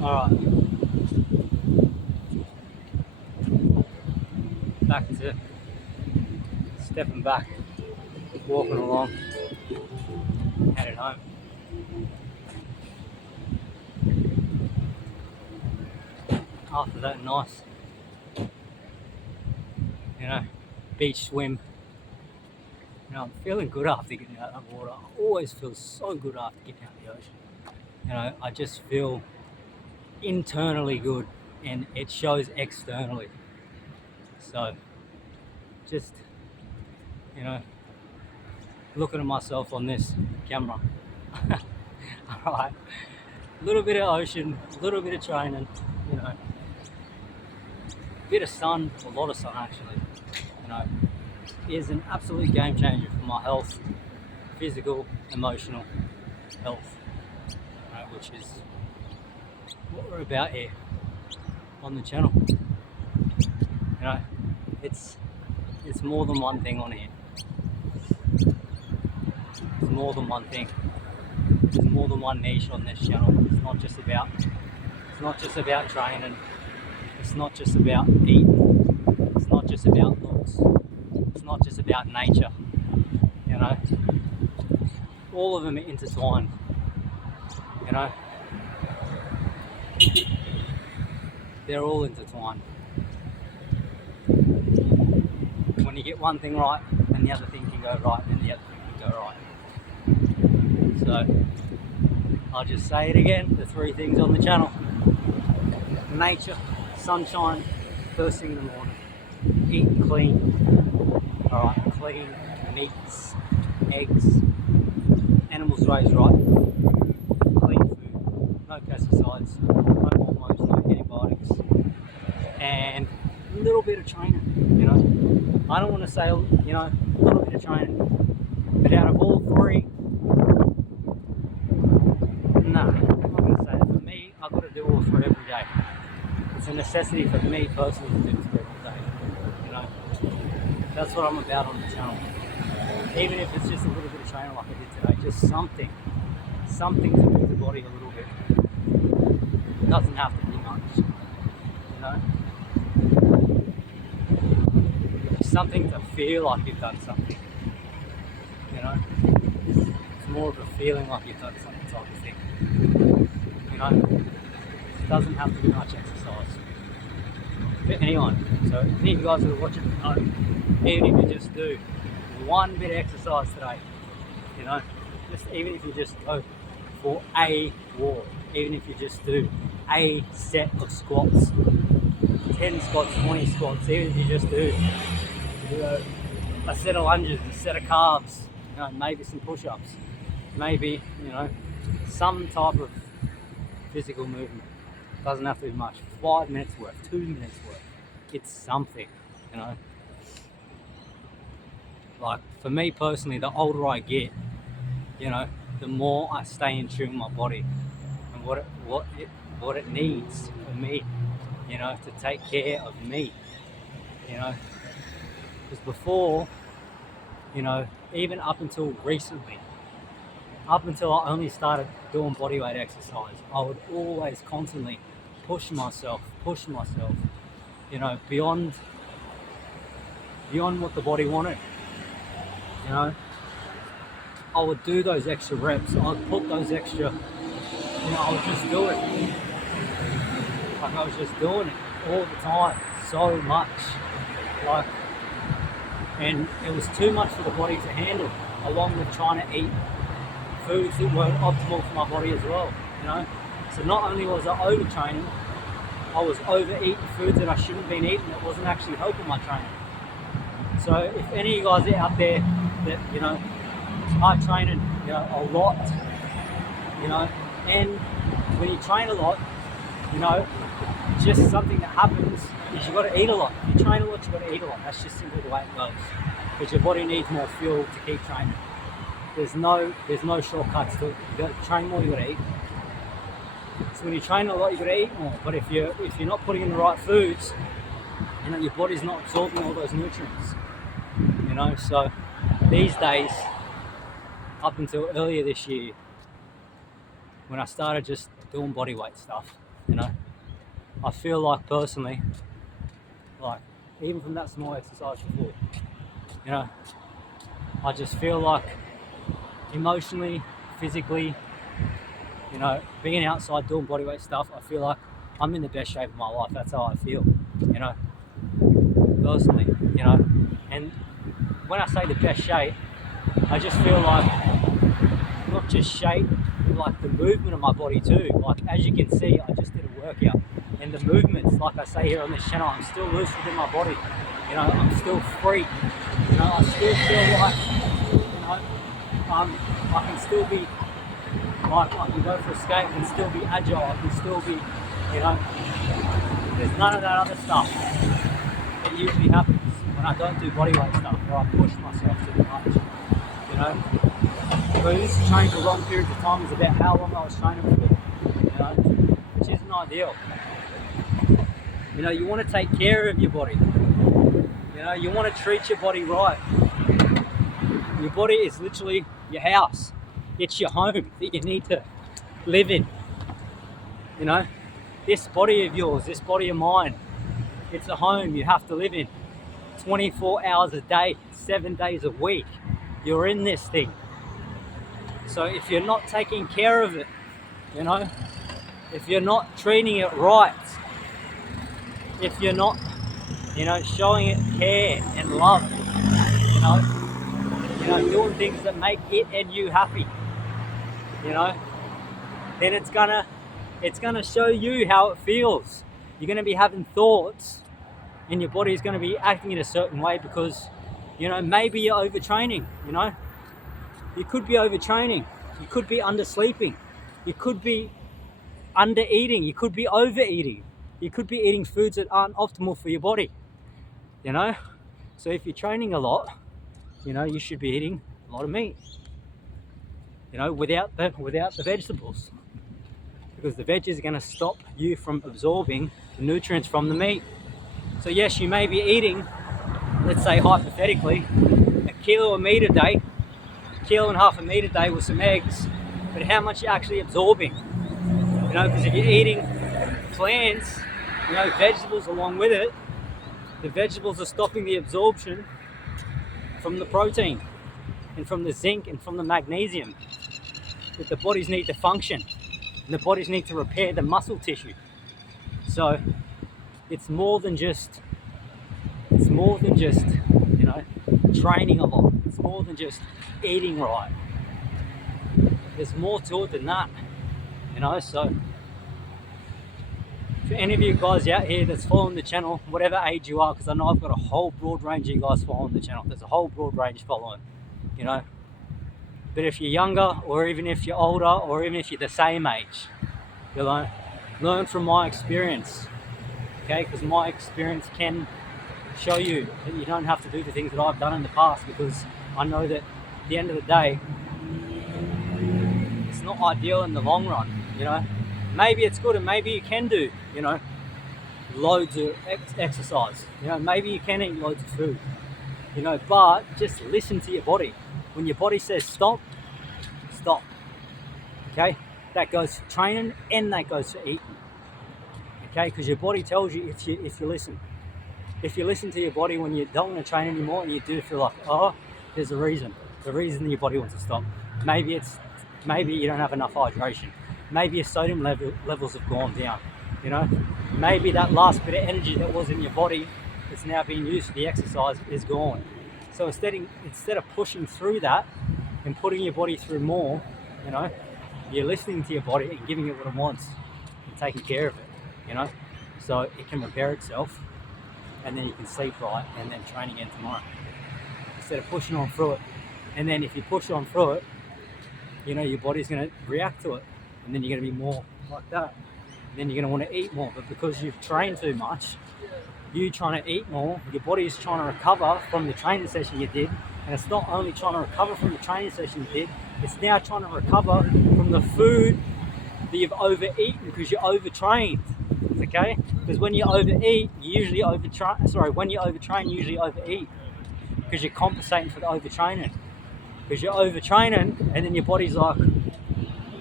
Alright, back to stepping back, walking along, headed home. After that nice, beach swim, I'm feeling good after getting out of the water. I always feel so good after getting out of the ocean. I just feel internally good and it shows externally. So just, looking at myself on this camera. Alright, a little bit of ocean, a little bit of training, a bit of sun, a lot of sun actually, is an absolute game changer for my health, physical, emotional health, which is what we're about here on the channel. It's more than one thing on here. It's more than one thing. There's more than one niche on this channel. It's not just about training. It's not just about eating. It's not just about looks. It's not just about nature. All of them are intertwined. They're all intertwined. When you get one thing right, then the other thing can go right, and the other thing can go right. So I'll just say it again, the three things on the channel: nature, sunshine, first thing in the morning, eat clean, clean meats, eggs, animals raised right, clean food, no pesticides, no hormones, no antibiotics, and a little bit of training. I don't want to say, a little bit of training, but out of all three, I'm not going to say it. For me, I've got to do all three every day. It's a necessity for me personally to do three every day. That's what I'm about on the channel. Even if it's just a little bit of training like I did today, just something to move the body a little bit. It doesn't have to be much, Something to feel like you've done something, It's more of a feeling like you've done something type of thing, It doesn't have to be much exercise. For anyone, so any of you guys that are watching, even if you just do one bit of exercise today, even if you just go for a walk, even if you just do a set of squats, 10 squats, 20 squats, even if you just do a set of lunges, a set of calves, maybe some push-ups, maybe, some type of physical movement. Doesn't have to be much. 5 minutes worth, 2 minutes worth. It's something, Like for me personally, the older I get, the more I stay in tune with my body and what it needs for me, to take care of me, Because before, even up until recently, up until I only started doing bodyweight exercise, I would always constantly push myself, beyond what the body wanted. I would do those extra reps. I'd put those extra, I would just do it. Like I was just doing it all the time, so much. And it was too much for the body to handle, along with trying to eat foods that weren't optimal for my body as well, So not only was I overtraining, I was overeating foods that I shouldn't have been eating that wasn't actually helping my training. So if any of you guys are out there that, are training, a lot, and when you train a lot, just something that happens is you've got to eat a lot. If you train a lot, you've got to eat a lot. That's just simply the way it goes. Because your body needs more fuel to keep training. There's no shortcuts to it. You've got to train more, you've got to eat. So when you train a lot, you've got to eat more. But if you're not putting in the right foods, your body's not absorbing all those nutrients. So these days, up until earlier this year, when I started just doing bodyweight stuff, You know, I feel like personally, like even from that small exercise before, you know, I just feel like emotionally, physically, you know, being outside doing bodyweight stuff, I feel like I'm in the best shape of my life. That's how I feel, you know, personally, you know. And when I say the best shape, I just feel like not just shape, like the movement of my body too. Like as you can see, I just did a workout, and the movements, like I say here on this channel, I'm still loose within my body. You know, I'm still free. You know, I still feel like, you know, I can still be like, I can go for a skate, I can still be agile, I can still be, you know, there's none of that other stuff that usually happens when I don't do bodyweight stuff, where I push myself too much, you know. But this training for long periods of time is about how long I was training for, you know, which isn't ideal. You know, you want to take care of your body. You know, you want to treat your body right. Your body is literally your house. It's your home that you need to live in. You know, this body of yours, this body of mine, it's a home you have to live in. 24 hours a day, 7 days a week, you're in this thing. So if you're not taking care of it, you know, if you're not treating it right, if you're not, you know, showing it care and love, you know, doing things that make it and you happy, you know, then it's gonna show you how it feels. You're gonna be having thoughts, and your body is gonna be acting in a certain way because, you know, maybe you're overtraining. You know, you could be overtraining, you could be undersleeping, you could be under eating, you could be overeating, you could be eating foods that aren't optimal for your body. You know, so if you're training a lot, you know, you should be eating a lot of meat. You know, without the vegetables, because the veggies are going to stop you from absorbing the nutrients from the meat. So yes, you may be eating, let's say hypothetically, a kilo of meat a day, a kilo and a half of meat a day with some eggs, but how much you're actually absorbing? You know, because if you're eating plants, you know, vegetables along with it, the vegetables are stopping the absorption from the protein and from the zinc and from the magnesium that the bodies need to function, and the bodies need to repair the muscle tissue. So it's more than just, you know, training a lot. It's more than just eating right. There's more to it than that, you know. So for any of you guys out here that's following the channel, whatever age you are, because I know I've got a whole broad range of you guys following the channel. There's a whole broad range following, you know. But if you're younger, or even if you're older, or even if you're the same age, you know, learn from my experience, okay? Because my experience can show you that you don't have to do the things that I've done in the past, because I know that at the end of the day, it's not ideal in the long run, you know. Maybe it's good, and maybe you can do, you know, loads of exercise, you know, maybe you can eat loads of food, you know, but just listen to your body. When your body says stop, stop, okay? That goes for training and that goes for eating, okay? Because your body tells you if you listen. If you listen to your body when you don't want to train anymore and you do feel like, oh, there's a reason. The reason your body wants to stop. Maybe you don't have enough hydration. Maybe your sodium levels have gone down, you know? Maybe that last bit of energy that was in your body that's now being used for the exercise is gone. So instead of pushing through that and putting your body through more, you know, you're listening to your body and giving it what it wants and taking care of it, you know, so it can repair itself, and then you can sleep right and then train again tomorrow, instead of pushing on through it. And then if you push on through it, you know, your body's going to react to it, and then you're going to be more like that. And then you're going to want to eat more, but because you've trained too much, you trying to eat more, your body is trying to recover from the training session you did, and it's not only trying to recover from the training session you did, it's now trying to recover from the food that you've overeaten because you're overtrained, okay? Because when you overeat, you usually when you overtrain, you usually overeat, because you're compensating for the overtraining. Because you're overtraining, and then your body's like,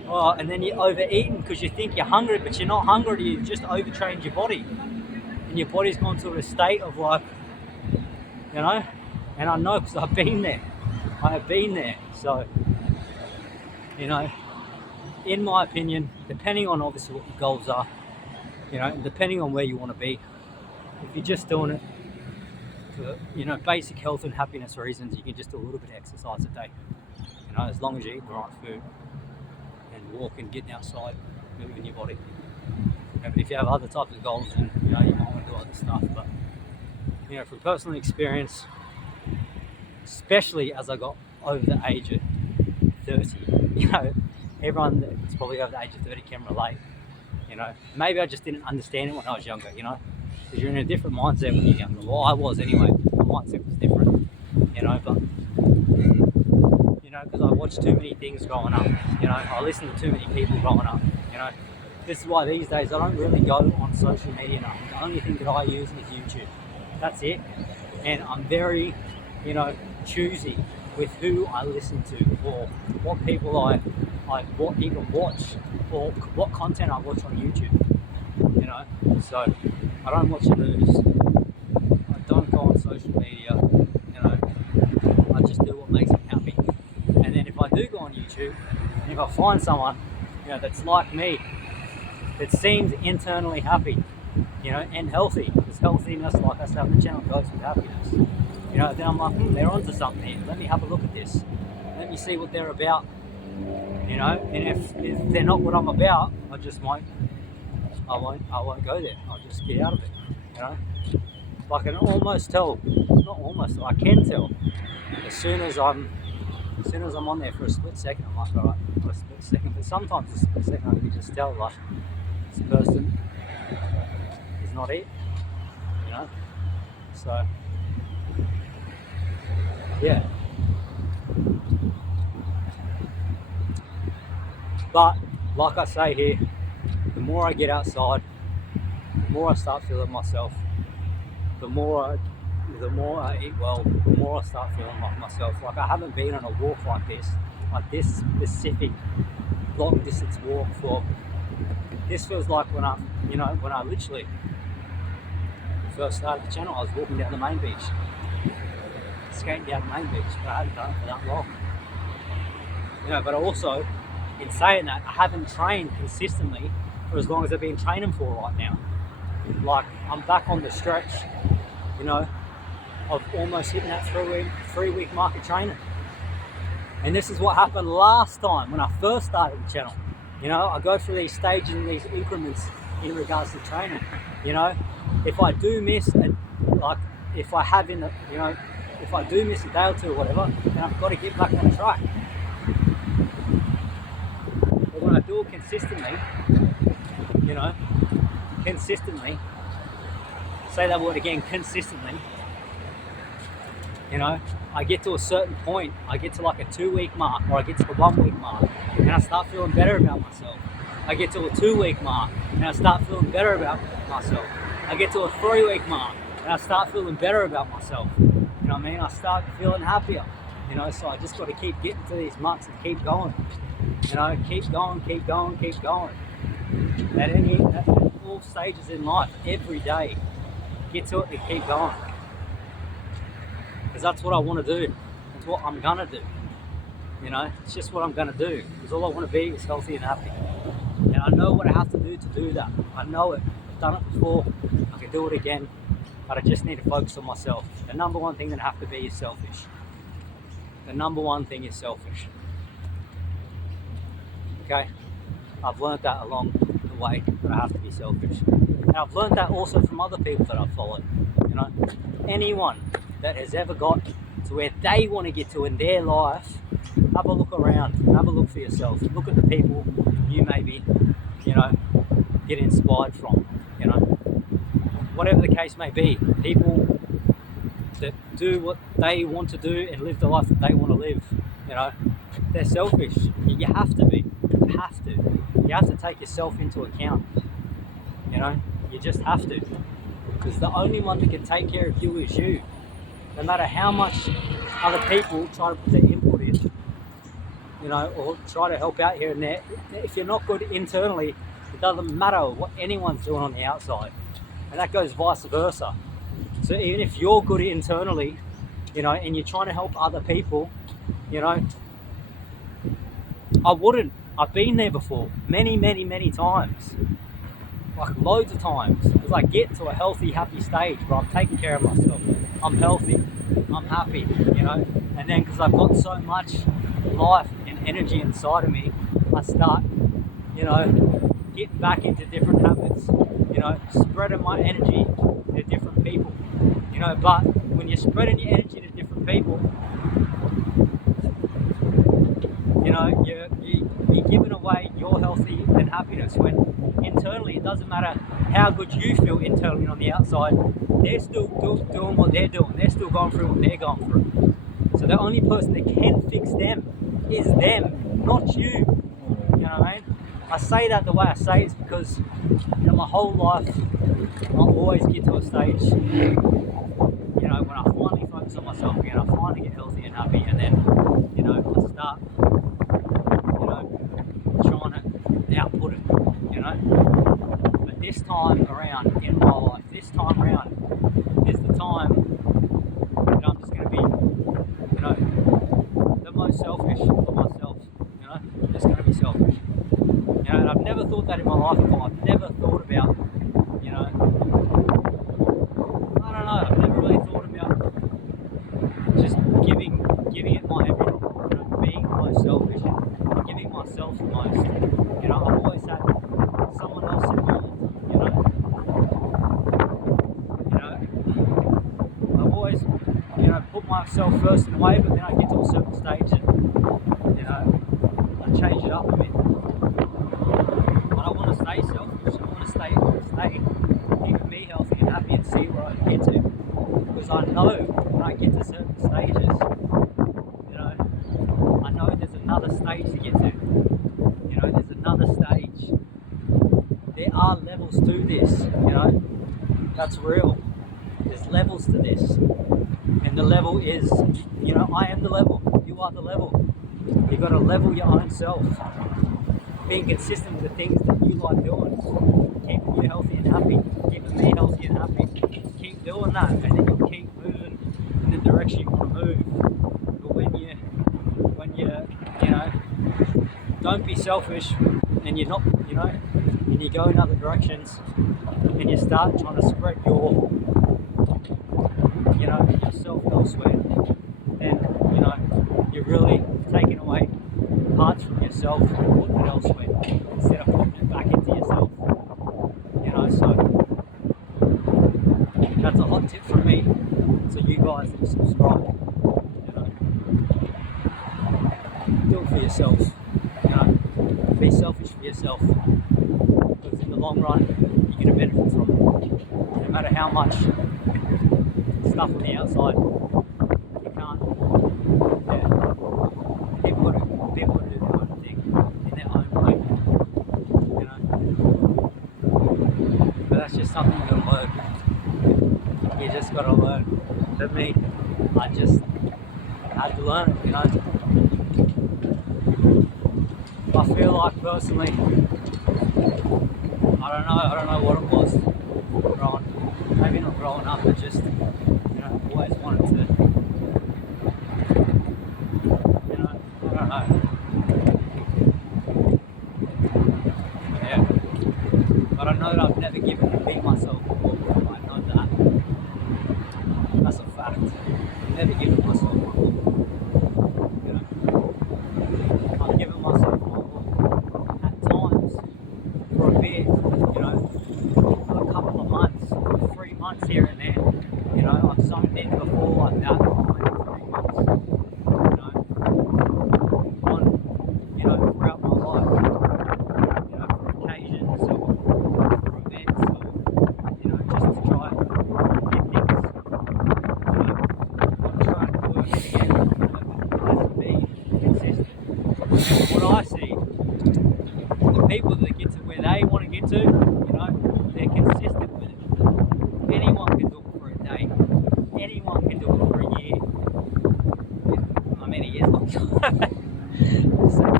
Oh, and then you're overeating because you think you're hungry, but you're not hungry. You just overtrained your body, and your body's gone to a state of like, you know. And I know because I've been there. I have been there. So, you know, in my opinion, depending on obviously what your goals are, you know, and depending on where you want to be, if you're just doing it for, you know, basic health and happiness reasons, you can just do a little bit of exercise a day. You know, as long as you eat the right food and walking, getting outside, moving your body. You know, but if you have other types of goals, then you know you might want to do other stuff. But you know, from personal experience, especially as I got over the age of 30, you know, everyone that's probably over the age of 30 can relate. You know, maybe I just didn't understand it when I was younger. You know, because you're in a different mindset when you're younger. Well, I was anyway. My mindset was different. You know, but you know, because I watched too many things growing up. You know, I listened to too many people growing up. You know, this is why these days I don't really go on social media now. The only thing that I use is YouTube. That's it. And I'm very, you know, choosy with who I listen to or what people I even watch or what content I watch on YouTube. You know, so I don't watch the news. I don't go on social media. You know, I just do what makes me happy. And then if I do go on YouTube, and if I find someone, you know, that's like me, that seems internally happy, you know, and healthy, because healthiness, like I said on the channel, goes with happiness. You know, then I'm like, they're onto something here. Let me have a look at this. Let me see what they're about. You know, and if they're not what I'm about, I won't go there. I'll just get out of it. You know, I can almost tell, not almost, I can tell, as soon as I'm on there for a split second, I'm like, all right, for a split second. But sometimes a split second, I can just tell, like, this person is not it. You know, so yeah. But like I say here, the more I get outside, the more I start feeling myself. The more I eat well, the more I start feeling like myself. Like I haven't been on a walk like this specific long distance walk for. This feels like when I literally first started the channel, I was walking down the main beach, skating down the main beach, but I hadn't done it for that long. You know, but also, in saying that, I haven't trained consistently for as long as I've been training for right now. Like, I'm back on the stretch, you know, of almost hitting that three-week mark of training. And this is what happened last time when I first started the channel. You know, I go through these stages and these increments in regards to training. You know, if I do miss, if I do miss a day or two or whatever, then I've got to get back on track. But when I do it consistently, you know, say that word again, consistently, you know, I get to a certain point, I get to like a 2-week mark, or I get to the 1-week mark, and I start feeling better about myself. I get to a 2-week mark, and I start feeling better about myself. I get to a 3-week mark, and I start feeling better about myself. You know what I mean? I start feeling happier. You know, so I just got to keep getting to these marks and keep going. You know, keep going. At all stages in life, every day, get to it and keep going. Because that's what I want to do. That's what I'm going to do. You know, it's just what I'm going to do. Because all I want to be is healthy and happy. And I know what I have to do that. I know it. I've done it before. I can do it again. But I just need to focus on myself. The number one thing that I have to be is selfish. The number one thing is selfish. Okay? I've learned that along the way, that I have to be selfish. And I've learned that also from other people that I've followed. You know, anyone that has ever got to where they want to get to in their life, have a look around, have a look for yourself. Look at the people you maybe, you know, get inspired from, you know. Whatever the case may be, people that do what they want to do and live the life that they want to live, you know, they're selfish. You have to be. You have to take yourself into account, you know. You just have to, because the only one that can take care of you is you. No matter how much other people try to put their input in, you or try to help out here and there. If you're not good internally, it doesn't matter what anyone's doing on the outside, and that goes vice versa. So even if you're good internally, and you're trying to help other people, I've been there before, many, many, many times, like loads of times, because I get to a healthy, happy stage where I'm taking care of myself, I'm healthy, I'm happy, and then because I've got so much life and energy inside of me, I start, getting back into different habits, spreading my energy to different people, but when you're spreading your energy to different people, you're giving away your healthy and happiness, when internally it doesn't matter how good you feel internally on the outside, they're still doing what they're doing, they're still going through what they're going through. So the only person that can fix them is them, not you. You know what I mean? I say that the way I say is because my whole life I always get to a stage, when I finally focus on myself again, I finally get healthy and happy, and then, I start, trying to output it, But this time around in my life, is the time that I'm just going to be, the most selfish for myself, just going to be selfish. And I've never thought that in my life before. I've never thought about, I don't know, I've never really thought about just giving it my everything, being the most selfish and giving myself the most. I've always had someone else involved, I've always, put myself first in a way, but then I get to a certain stage and, I change it up a bit. I don't want to stay selfish, I want to stay keeping me healthy and happy and see where I get to. Because I know when I get to certain stages, I know there's another stage to get to. There's another stage. There are levels to this, that's real. There's levels to this. And the level is, I am the level, you are the level. You've got to level your own self. Being consistent with the things that you like doing, keeping you healthy and happy, keeping me healthy and happy. Keep doing that, and then you'll keep moving in the direction you want to move. But when you don't be selfish, and you're not, and you go in other directions, and you start trying to spread yourself elsewhere, then you're really taking away parts from yourself and putting it elsewhere instead of putting it back into yourself. So that's a hot tip from me to you guys that subscribe. Do it for yourself. Be selfish for yourself, because in the long run you're going to benefit from it. No matter how much stuff on the outside, you can't. People do their own thing in their own way. But that's just something you got to learn. You just got to learn. For me, I just had to learn it. I feel like personally, I don't know what it was maybe not growing up, but just, always wanted to, I don't know. Yeah. But I know that I've never given to be myself before. I know that. That's a fact. I've never given myself before. I've given myself more at times for a bit, for a couple of months, 3 months here and there. I've zoned in before like that for maybe 3 months. Throughout my life, for occasions or for events or, just to try and get things, on track, working together, but being consistent. And what I see, the people that get to where they want to get to, they're consistent with it. Anyone can do it for a day. Anyone can do it for a year. I mean, a year's long time. So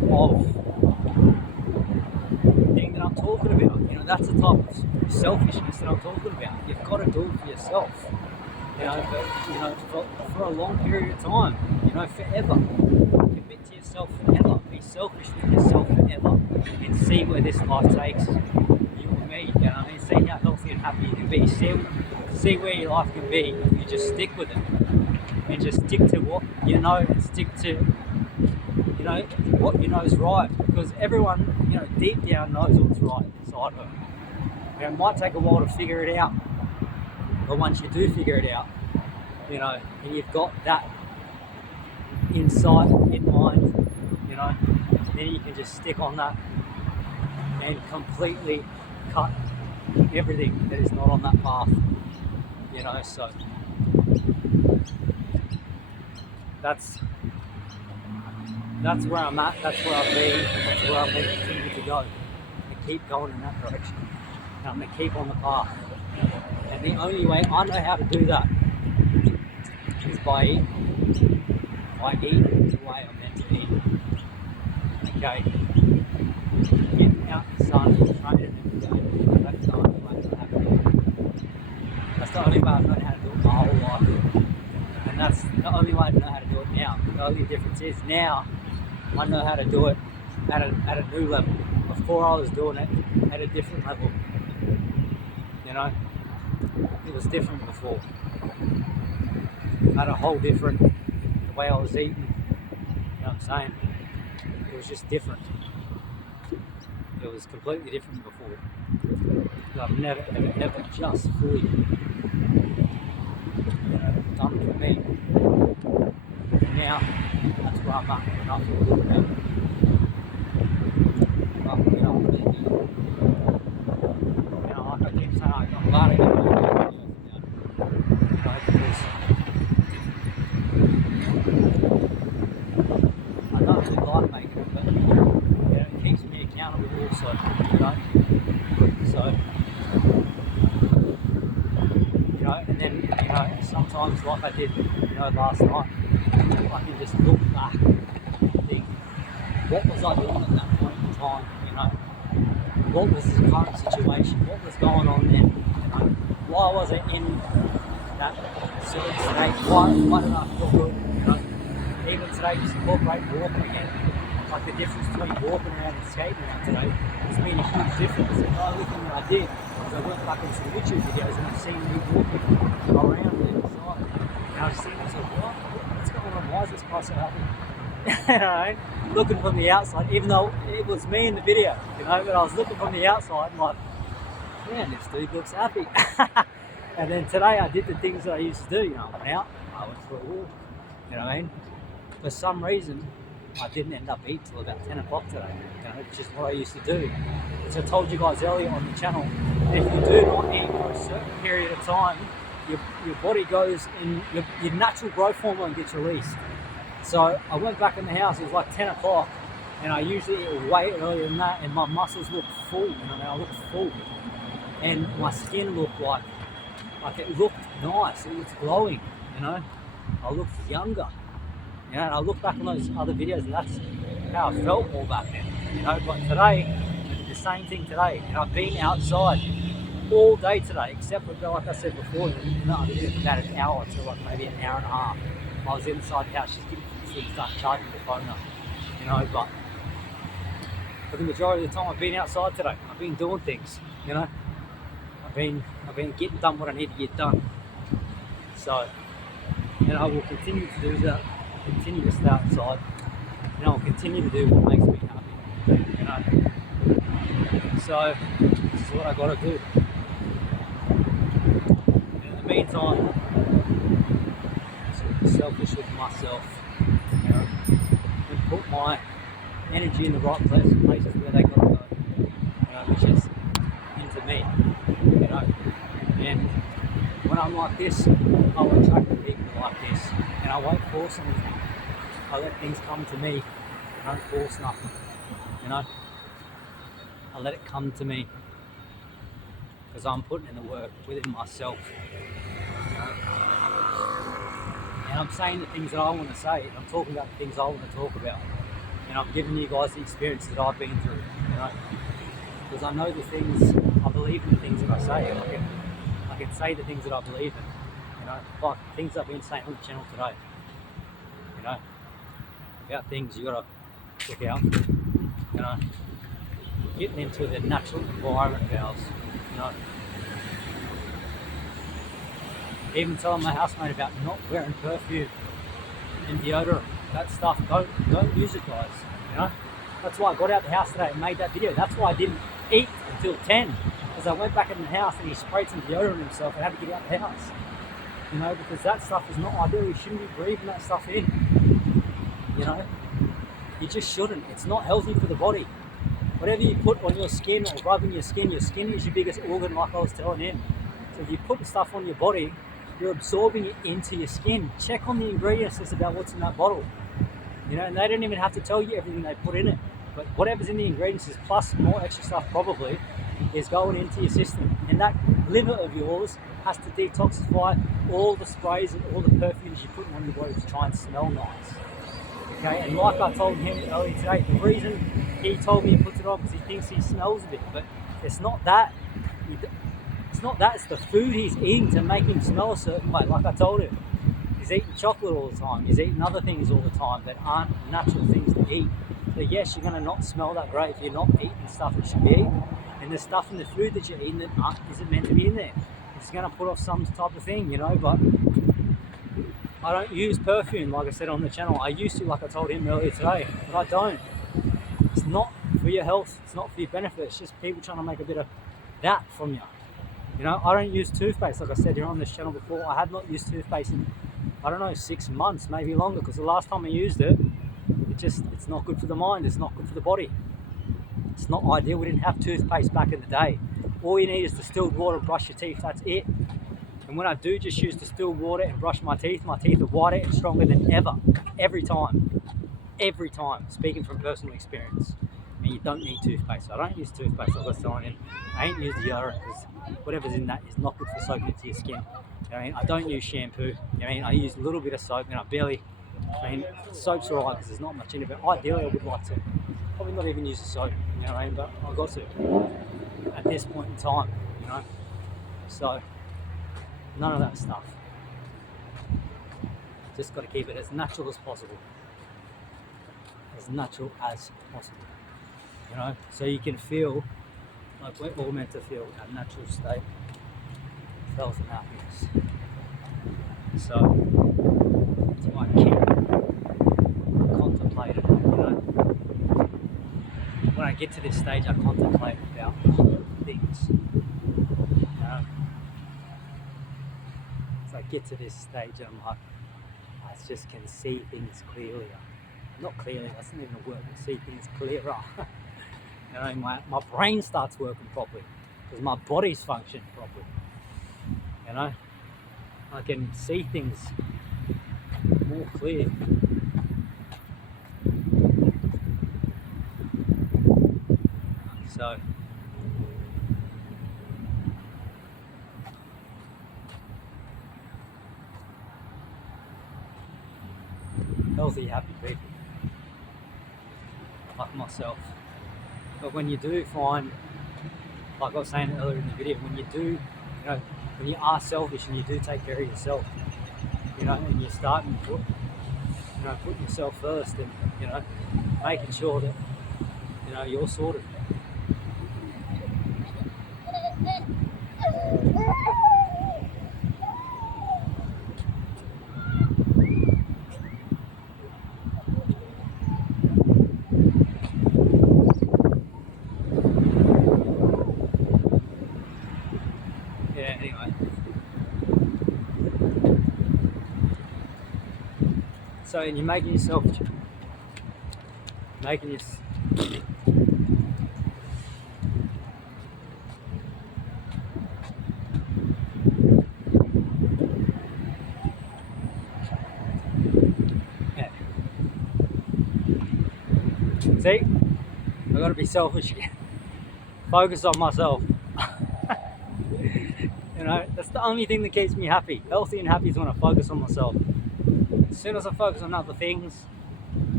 of thing that I'm talking about. You know, that's the type of selfishness that I'm talking about. You've got to do it for yourself. You know, for a long period of time. You know, forever. Commit to yourself forever. Be selfish with yourself forever, and see where this life takes you and me. You know, what I mean, see how healthy and happy you can be. See where your life can be if you just stick with it, and just stick to what you know, and stick to what you know is right. Because everyone, deep down knows what's right inside of them. It might take a while to figure it out, but once you do figure it out, and you've got that insight in mind, then you can just stick on that and completely cut everything that is not on that path. So that's where I'm at, that's where I've been, that's where I'm going to continue to go. And keep going in that direction. And I'm going to keep on the path. And the only way I know how to do that is by eating. By eating the way I'm meant to eat. Okay? Getting out in the sun, training every day. That's the only way to happen. That's the only way I've known how to do it my whole life. And that's the only way I know how to do it now. The only difference is now I know how to do it at a new level. Before I was doing it at a different level. It was different before. I had a whole different, the way I was eating, you know what I'm saying? It was just different. It was completely different before. I've never, ever just fully done it for me. And now, that's where I'm at, and I feel good about it. But, like I keep saying, I'm glad I got my videos now. Because I don't really like making it, but it keeps me accountable also, So, and then, sometimes like I did, last night, I can just look back and think, what was I doing at that point in time, What was the current situation? What was going on then? Why was I in that certain state? Why did I feel good? Even today, just incorporate walking again. Like the difference between walking around and skating around today has been a huge difference. And the only thing that I did was I went back in some YouTube videos and I've seen me walking around the inside. And I've seen myself, what's going on? Why is this guy so happy? Looking from the outside, even though it was me in the video, but I was looking from the outside and like, man, this dude looks happy. And then today I did the things that I used to do, I went out, I went for a walk, For some reason, I didn't end up eating till about 10 o'clock today, which is what I used to do. As I told you guys earlier on the channel, if you do not eat for a certain period of time, your body goes in, your natural growth hormone gets released. So I went back in the house, it was like 10 o'clock, and I usually eat way earlier than that, and my muscles look full, I looked full. And my skin looked like it looked nice, it was glowing, I looked younger. And I look back on those other videos and that's how I felt more back then. But today, I did the same thing today, and I've been outside all day today, except for, like I said before, I did about an hour to like maybe an hour and a half. I was inside the house just getting things done, charging the phone up, but for the majority of the time I've been outside today. I've been doing things, I've been getting done what I need to get done. So, I will continue to do that, continue to stay outside, I'll continue to do what makes me happy, So, this is what I gotta do. In the meantime, be selfish with myself, and put my energy in the right places where they gotta go, which is into me, and when I'm like this, I'll attract people like this, and I won't force anything. I let things come to me. I don't force nothing, I let it come to me because I'm putting in the work within myself, and I'm saying the things that I want to say. I'm talking about the things I want to talk about, and I'm giving you guys the experience that I've been through, because I know the things, I believe in the things that I say, and I can say the things that I believe in, like things I've been saying on the channel today, about things you gotta look out for, getting into the natural environment of ours, even telling my housemate about not wearing perfume and deodorant, that stuff, don't use it, guys, That's why I got out the house today and made that video. That's why I didn't eat until 10, because I went back in the house and he sprayed some deodorant on himself and had to get out the house, because that stuff is not ideal. You shouldn't be breathing that stuff in, you just shouldn't. It's not healthy for the body. Whatever you put on your skin or rubbing your skin is your biggest organ, like I was telling him. So if you put stuff on your body, you're absorbing it into your skin. Check on the ingredients list about what's in that bottle. And they don't even have to tell you everything they put in it. But whatever's in the ingredients is plus more extra stuff probably is going into your system. And that liver of yours has to detoxify all the sprays and all the perfumes you put on your body to try and smell nice. Okay, and like I told him earlier today, the reason he told me he puts it on because he thinks he smells a bit, but it's not that. It's the food he's eating to make him smell a certain way. Like I told him, he's eating chocolate all the time. He's eating other things all the time that aren't natural things to eat. So yes, you're going to not smell that great if you're not eating stuff that should be eaten. And the stuff in the food that you're eating that isn't meant to be in there. It's going to put off some type of thing, but I don't use perfume, like I said on the channel. I used to, like I told him earlier today, but I don't. It's not for your health. It's not for your benefit. It's just people trying to make a bit of that from you. I don't use toothpaste, like I said here on this channel before. I have not used toothpaste in, 6 months, maybe longer, because the last time I used it, it's not good for the mind. It's not good for the body. It's not ideal. We didn't have toothpaste back in the day. All you need is distilled water, brush your teeth. That's it. And when I do just use distilled water and brush my teeth are whiter and stronger than ever. Every time. Every time. Speaking from personal experience. And you don't need toothpaste. So I don't use toothpaste, like I was telling him. I ain't used deodorant because whatever's in that is not good for soaking into your skin. I don't use shampoo. I use a little bit of soap and I barely. Soap's alright because there's not much in it, but ideally I would like to probably not even use the soap, but I've got to at this point in time, So none of that stuff. Just got to keep it as natural as possible. As natural as possible. So you can feel like we're all meant to feel a natural state of health and happiness. So that's why I keep contemplating, When I get to this stage, I contemplate about things. So I get to this stage and I'm like, I just can see things clearly. Not clearly, that's not even a word, but see things clearer. My brain starts working properly because my body's functioning properly. I can see things more clear. So healthy, happy people like myself. But when you do find, like I was saying earlier in the video, when you do, when you are selfish and you do take care of yourself, and you're starting to putting yourself first and, making sure that, you're sorted. So, and you're making yourself, see, I've got to be selfish again. Focus on myself. That's the only thing that keeps me happy. Healthy and happy is when I focus on myself. As soon as I focus on other things,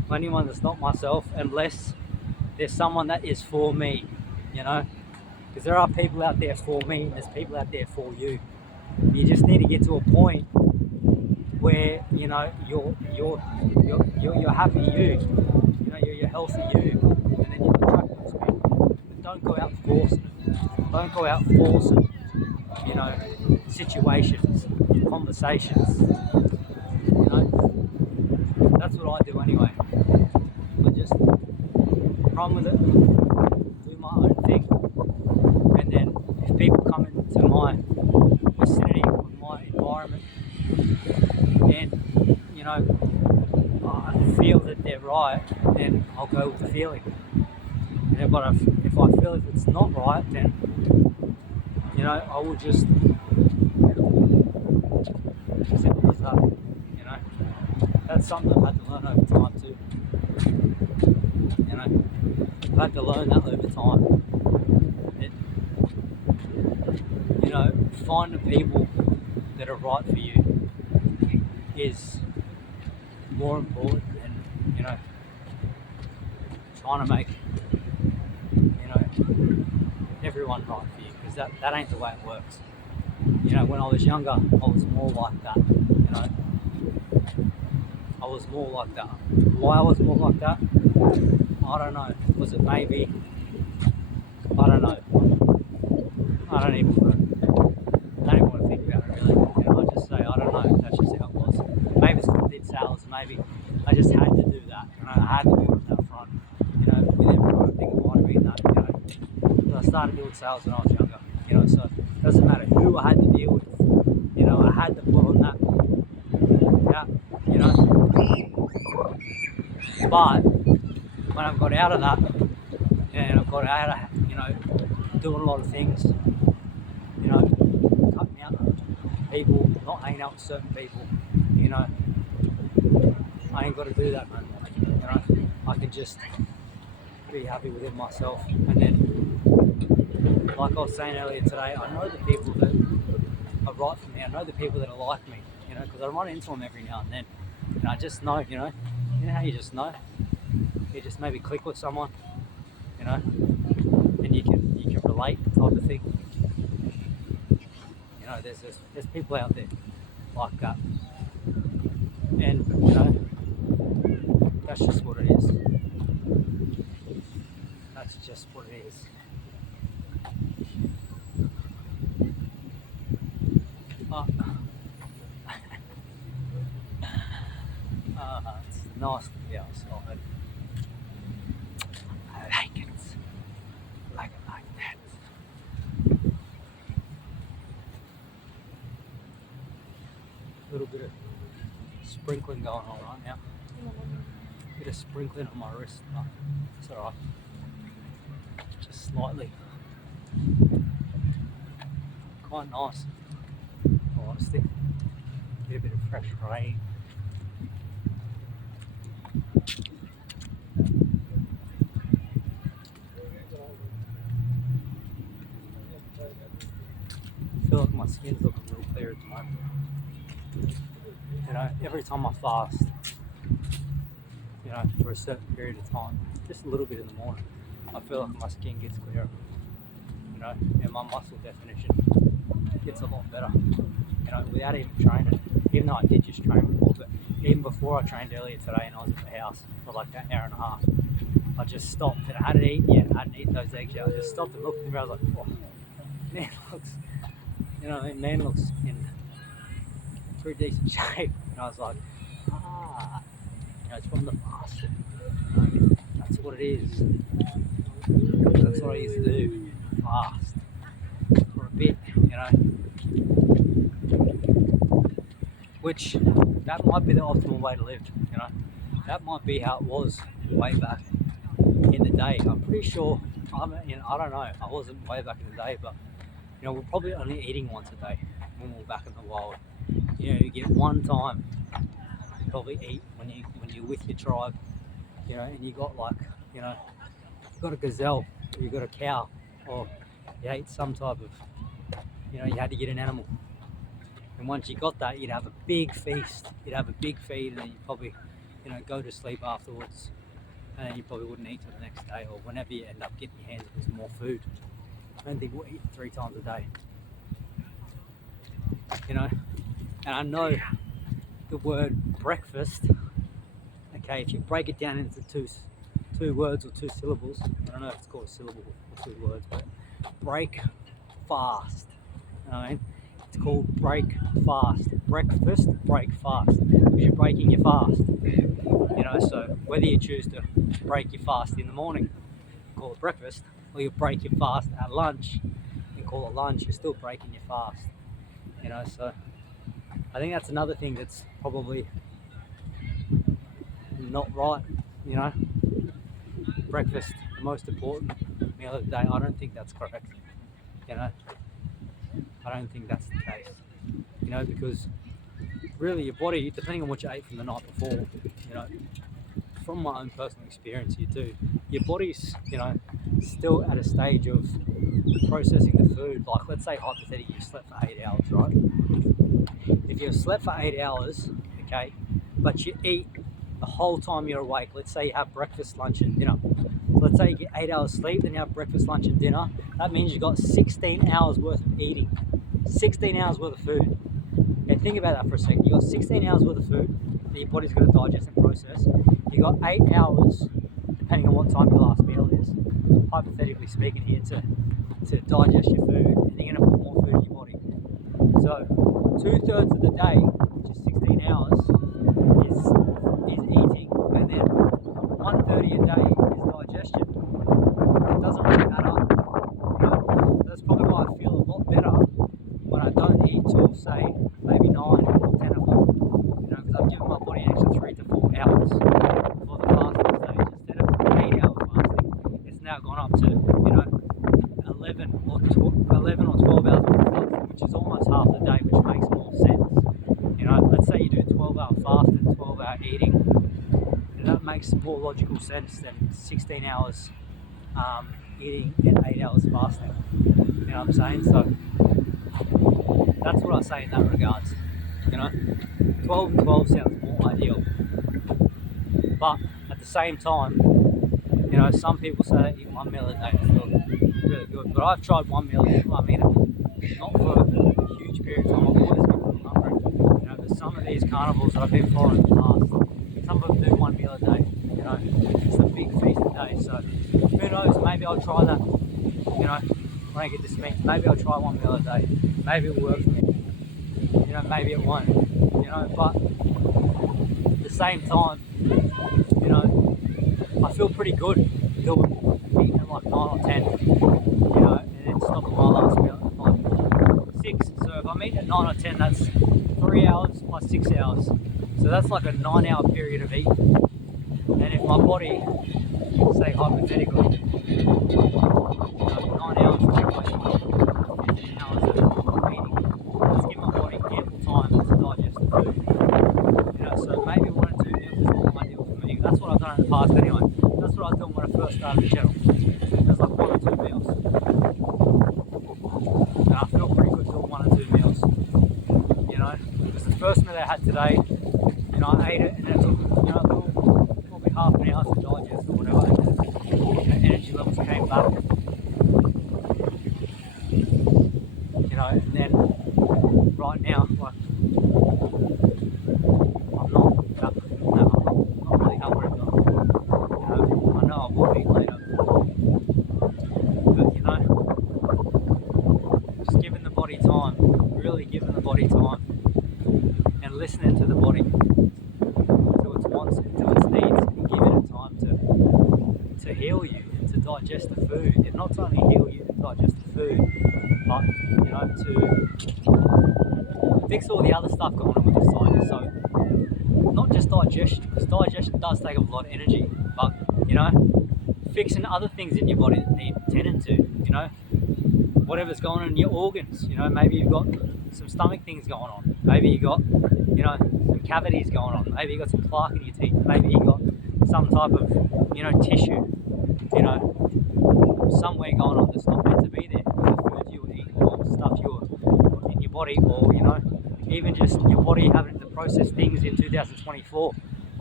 anyone that's not myself, unless there's someone that is for me, you know, because there are people out there for me and there's people out there for you. You just need to get to a point where you know you're happy you know you're healthy and then you attract those people. But don't go out forcing it. Don't go out forcing, you know, situations, conversations. You know, that's what I do anyway. I just run with it, do my own thing, and then if people come into my vicinity or my environment, and you know I feel that they're right, then I'll go with the feeling. But if I feel if it's not right, then you know I will just simple as that. You know, that's something I've had to learn over time too. You know, I've had to learn that over time. It, you know, find the people that are right for you is more important than you know trying to make you know everyone right for you, because that ain't the way it works. You know, when I was younger, I was more like that. You know, I was more like that. Why I was more like that? I don't know. Was it maybe? I don't know. I don't even want to think about it really. You know, I just say I don't know. That's just how it was. Maybe it's because I did sales. Maybe I just had to do that. You know, I had to put it up front. You know, with everyone, I think it might have been that. You know, but I started doing sales when I was younger. You know, so it doesn't matter who I had to deal with. You know, I had to put on that. Yeah. You know, but when I got out of that, and I got out of you know doing a lot of things. You know, cutting out people, not hanging out with certain people. You know, I ain't got to do that no more. You know, I can just be happy within myself. And then, like I was saying earlier today, I know the people that are right for me. I know the people that are like me. You know, because I run into them every now and then, and I just know. You know how you just know. You just maybe click with someone. You know, and you can relate type of thing. You know, there's people out there like that, and you know, that's just what it is. That's just what it is. But it's nice to be outside. I like it. Like it like that. A little bit of sprinkling going on right now. A bit of sprinkling on my wrist. Oh, it's alright. Just slightly. Quite nice. Honestly. Get a bit of fresh rain. I feel like my skin's looking real clear at the moment. You know, every time I fast, you know, for a certain period of time, just a little bit in the morning, I feel like my skin gets clearer. You know, and my muscle definition gets a lot better. You know, without even training. Even though I did just train before, but even before I trained earlier today and I was at the house for like an hour and a half, I just stopped and I hadn't eaten yet. I hadn't eaten those eggs yet. I just stopped and looked at the mirror. I was like, oh, man looks, you know, man looks in pretty decent shape. And I was like, you know, it's from the fasting. You know, that's what it is. That's what I used to do, fast for a bit, you know. Which that might be the optimal way to live, you know. That might be how it was way back in the day. I'm pretty sure. I don't know. I wasn't way back in the day, but you know, we're probably only eating once a day when we're back in the wild. You know, you get one time to probably eat when you're with your tribe. You know, and you got like, you know, you got a gazelle, or you got a cow, or you ate some type of, you know, you had to get an animal. And once you got that, you'd have a big feast. You'd have a big feed, and then you'd probably go to sleep afterwards, and then you probably wouldn't eat till the next day, or whenever you end up getting your hands on some more food. I don't think we'll eat 3 times a day. And I know the word breakfast, okay, if you break it down into two words or 2 syllables, I don't know if it's called a syllable or 2 words, but break fast. It's called break fast. Breakfast, break fast, because you're breaking your fast. So whether you choose to break your fast in the morning, call it breakfast, or you break your fast at lunch and call it lunch, you're still breaking your fast. So I think that's another thing that's probably not right. Breakfast, the most important meal of the day. I don't think that's correct. I don't think that's the case. Because really your body, depending on what you ate from the night before, from my own personal experience here too, your body's, still at a stage of processing the food. Like, let's say hypothetically you slept for 8 hours, right? If you've slept for 8 hours, okay, but you eat the whole time you're awake, let's say you have breakfast, lunch and dinner. So let's say you get 8 hours sleep, then you have breakfast, lunch and dinner. That means you've got 16 hours worth of eating. 16 hours worth of food. And think about that for a second. You've got 16 hours worth of food that your body's going to digest and process. You've got 8 hours, depending on what time your last meal is, hypothetically speaking here, to digest your food, and you're going to put more food in your body. So 2/3 of the day, which is 16 hours, is eating, and then 1/30 a day is digestion. It doesn't really add up. That's probably why I feel a lot better when I don't eat till, say, maybe 9 or 10 o'clock. Because I've given my body an extra 3 to 4 hours for the fasting stage. Instead of 8-hour fasting, it's now gone up to 11 or 12 hours worth of fasting, which is almost half the day, which makes more sense. Let's say you do 12-hour fast and 12-hour eating, and that makes more logical sense than 16 hours eating and 8 hours fasting. You know what I'm saying? So that's what I say in that regards. 12 and 12 sounds more ideal, but at the same time, some people say they eat 1 meal a day and feel really good, but I've tried 1 meal a day. I mean, not for a huge period of time. I've always been really hungry. But some of these carnivals that I've been following in the past, some of them do 1 meal a day. It's a big feast a day. So who knows? Maybe I'll try that. When I get this meat, maybe I'll try 1 meal a day. Maybe it'll work for me. Maybe it won't. But at the same time, I feel pretty good eating at like 9 or 10, and then stopping my last meal at like 6. So if I'm eating at 9 or 10, that's 3 hours plus 6 hours. So that's like a 9-hour period of eating. And if my body, say hypothetically, 9 hours from 15 hours of eating, let's give my body ample time to digest the food. So maybe 1 or 2 meals is more ideal for me. That's what I've done in the past anyway. That's what I was doing when I first started the channel. It was like 1 or 2 meals. And I feel pretty good doing 1 or 2 meals. Because the first meal I had today, I ate it and it took, probably half an hour to digest or whatever. Energy levels came back. And then right now, like, I'm not really hungry, but I know I will eat later. But just giving the body time, really giving the body time, and listening to the body to its wants, to its needs, and giving it time to heal you and to digest the food, and not only heal you and digest the food, but to fix all the other stuff going on with the sinus. So not just digestion, because digestion does take a lot of energy, but fixing other things in your body that need tending to, whatever's going on in your organs. Maybe you've got some stomach things going on, maybe you got some cavities going on, maybe you got some plaque in your teeth, maybe you got some type of tissue somewhere going on that's not meant to be there, the food you eat or stuff you're in your body, or even just your body having to process things in 2024,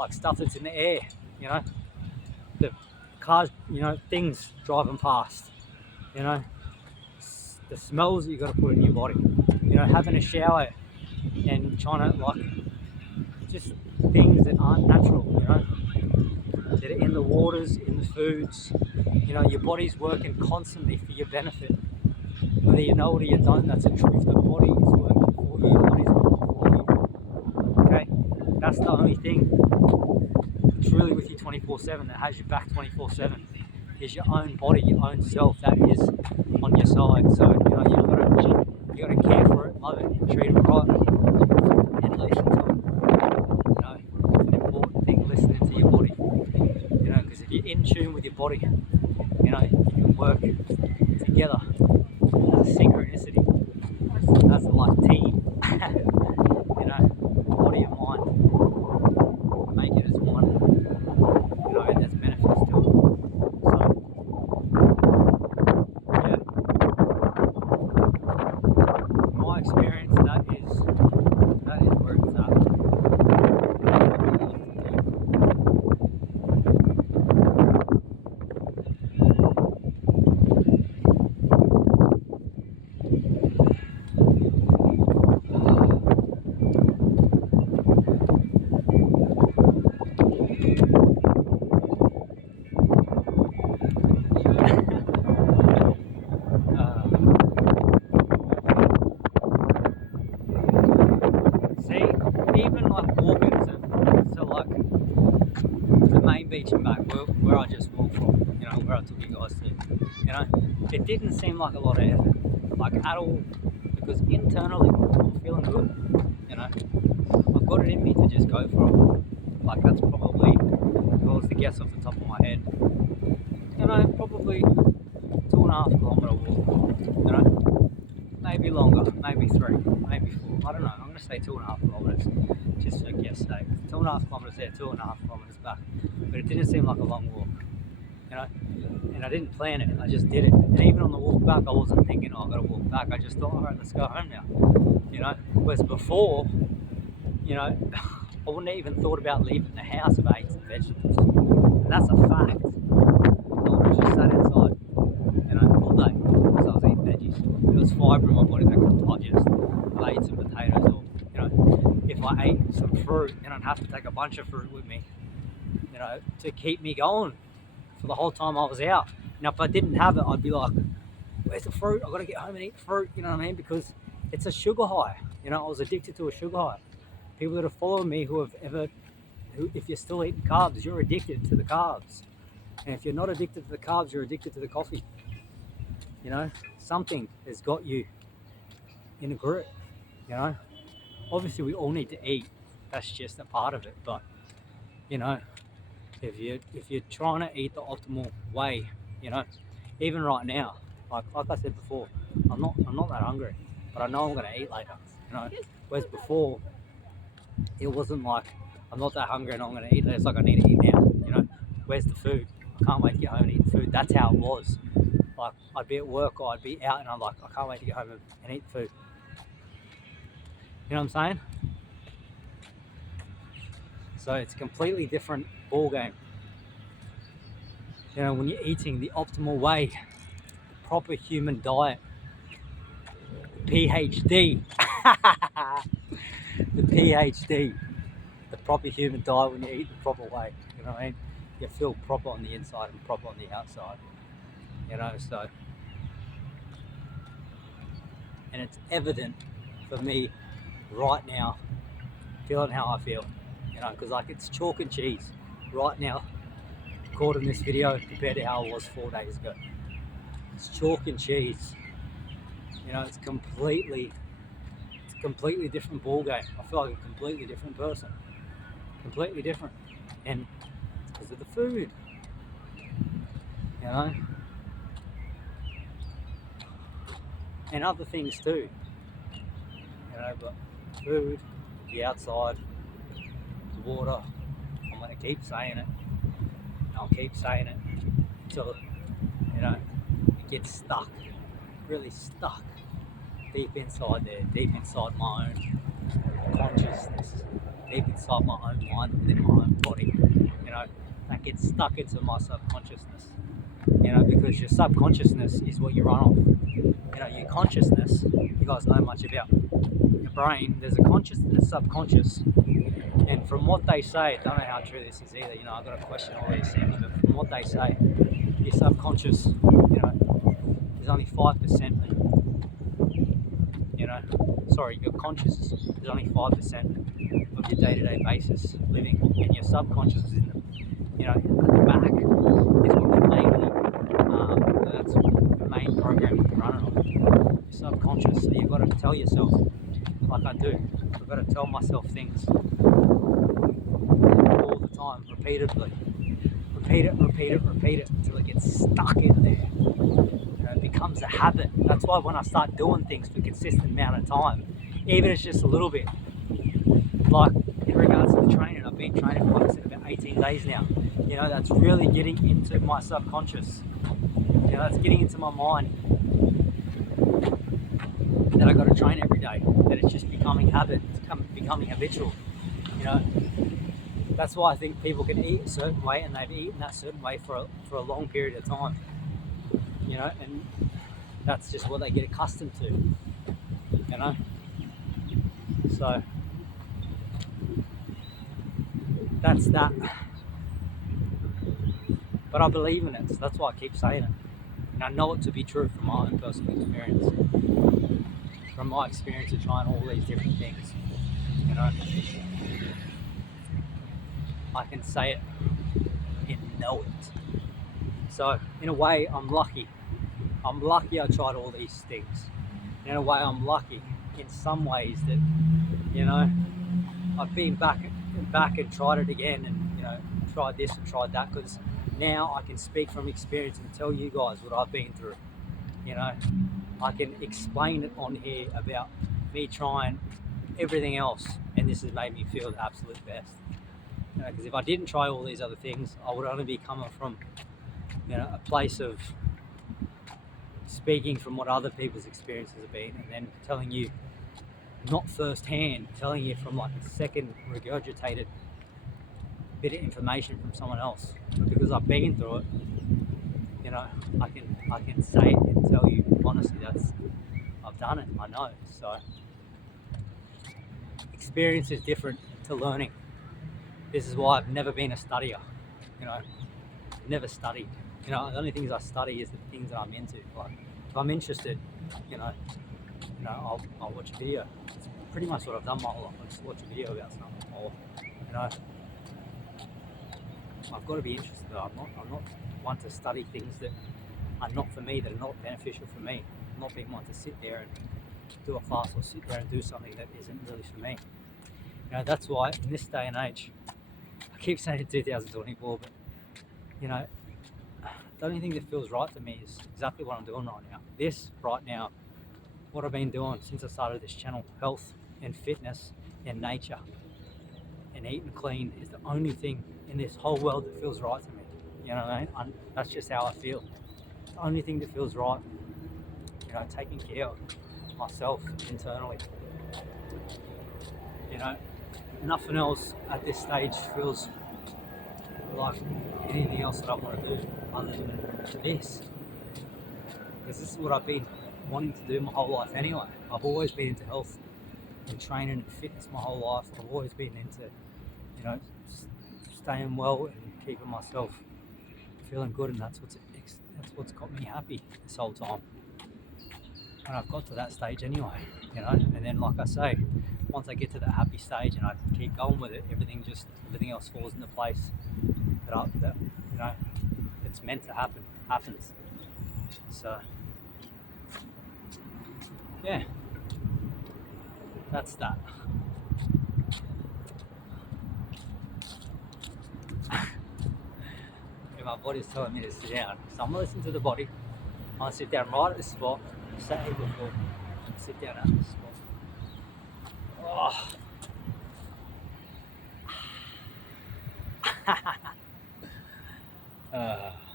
like stuff that's in the air, you know, the cars, you know, things driving past, you know, the smells that you got to put in your body, you know, having a shower and trying to like just things that aren't natural, you know, that are in the waters, in the foods, you know, your body's working constantly for your benefit. Whether you know it or you don't, that's the truth. The body is working for you, the body's working for you. Okay? That's the only thing that's really with you 24/7, that has your back 24/7, is your own body, your own self that is on your side. So, you know, you gotta care for it, love it, treat it right, and listen to it. You know, it's an important thing, listening to your body. You know, because if you're in tune with your body, you know, you can work together as a synchronicity, as a like team. You know, body and mind, make it as one. You know, and there's benefits to it. So, yeah, in my experience, that is where it's at. That's what I like to do. See, even like walking to like the main beach and back where I just walked from, you know, where I took you guys to, you know, it didn't seem like a lot of effort, like at all, because internally I'm feeling good, you know, I've got it in me to just go for it. Like that's probably, if I was to guess off the top of my head, you know, probably 2.5 kilometre walk, you know, maybe longer, maybe 3, maybe 4, I don't know, I'm going to say 2.5 kilometres, just for guess sake. 2.5 kilometres there, 2.5 kilometres back, but it didn't seem like a long walk, you know, and I didn't plan it, I just did it, and even on the walk back, I wasn't thinking, oh, I've got to walk back, I just thought, alright, let's go home now, you know, whereas before, you know, I wouldn't have even thought about leaving the house if I ate some vegetables, and that's a fact. I would have just sat inside, you know, all day, because I was eating veggies. There was fibre in my body that could digest. I ate some potatoes, or, you know, if I ate some fruit, then I'd have to take a bunch of fruit with me, you know, to keep me going for the whole time I was out. Now, if I didn't have it, I'd be like, where's the fruit? I've got to get home and eat fruit, you know what I mean? Because it's a sugar high. You know, I was addicted to a sugar high. People that have followed me who, if you're still eating carbs, you're addicted to the carbs. And if you're not addicted to the carbs, you're addicted to the coffee. You know, something has got you in a grip, you know. Obviously, we all need to eat. That's just a part of it. But, you know, if you're trying to eat the optimal way, you know, even right now, like I said before, I'm not that hungry, but I know I'm gonna eat later, you know. Whereas before, it wasn't like I'm not that hungry and I'm gonna eat later. It's like I need to eat now, you know. Where's the food? I can't wait to get home and eat the food. That's how it was. Like I'd be at work or I'd be out and I'm like, I can't wait to get home and eat food. You know what I'm saying? So it's a completely different ball game. You know, when you're eating the optimal way, the proper human diet, PhD, the PhD, the proper human diet when you eat the proper way. You know what I mean? You feel proper on the inside and proper on the outside. You know, so, and it's evident for me right now, feeling how I feel. You know, because like it's chalk and cheese right now, recording this video compared to how I was 4 days ago. It's chalk and cheese. You know, it's a completely different ball game. I feel like a completely different person, completely different, and it's because of the food. You know, and other things too. You know, but food, the outside, the water. I'm gonna keep saying it. I'll keep saying it until, you know, it gets stuck, really stuck deep inside there, deep inside my own consciousness, deep inside my own mind, within my own body, that gets stuck into my subconsciousness. Because your subconsciousness is what you run off. Your consciousness, you guys know much about the brain, there's a conscious and a subconscious. And from what they say, I don't know how true this is either, I've got to question all these things, but from what they say, your subconscious, is only 5%. Your conscious is only 5% of your day-to-day basis living, and your subconscious is in the, at the back is what you're mainly, that's the main program you're running on, your subconscious. So you've got to tell yourself, like I do, I've got to tell myself things all the time, repeatedly. Repeat it until it gets stuck in there. It becomes a habit. That's why when I start doing things for a consistent amount of time, even if it's just a little bit, like in regards to the training, I've been training for, like I said, about 18 days now. That's really getting into my subconscious. That's getting into my mind. That I got to train every day. That it's just becoming habit. It's becoming habitual. That's why I think people can eat a certain way, and they've eaten that certain way for a long period of time. And that's just what they get accustomed to. So that's that. But I believe in it, so that's why I keep saying it. And I know it to be true from my own personal experience. From my experience of trying all these different things. I can say it and know it. So in a way, I'm lucky. I'm lucky I tried all these things. In a way, I'm lucky in some ways that, I've been back and tried it again, and tried this and tried that, because now I can speak from experience and tell you guys what I've been through. I can explain it on here about me trying everything else, and this has made me feel the absolute best. Because if I didn't try all these other things, I would only be coming from a place of speaking from what other people's experiences have been, and then telling you, not firsthand, telling you from like a second regurgitated bit of information from someone else. But because I've been through it, I can say it and tell you honestly, I've done it, I know. So experience is different to learning. This is why I've never been a studier. Never studied. The only things I study is the things that I'm into. Like if I'm interested, I'll watch a video. It's pretty much what I've done my whole life. I just watch a video about something, or I've got to be interested. I'm not one to study things that are not for me, that are not beneficial for me. I'm not being one to sit there and do a class or sit there and do something that isn't really for me. That's why in this day and age, I keep saying it's 2024, but the only thing that feels right to me is exactly what I'm doing right now. This right now, what I've been doing since I started this channel, health and fitness and nature and eating clean, is the only thing in this whole world that feels right to me. You know what I mean? That's just how I feel. The only thing that feels right, taking care of myself internally. Nothing else at this stage feels like anything else that I want to do other than this. Because this is what I've been wanting to do my whole life anyway. I've always been into health and training and fitness my whole life. I've always been into, staying well and keeping myself feeling good, and that's what's got me happy this whole time. And I've got to that stage anyway, and then like I say, once I get to that happy stage and I keep going with it, everything else falls into place that it's meant to happens. So yeah, that's that. My body's telling me to sit down, so I'm gonna listen to the body. I'm gonna sit down right at this spot. I sat here before. Sit down at this spot. Oh.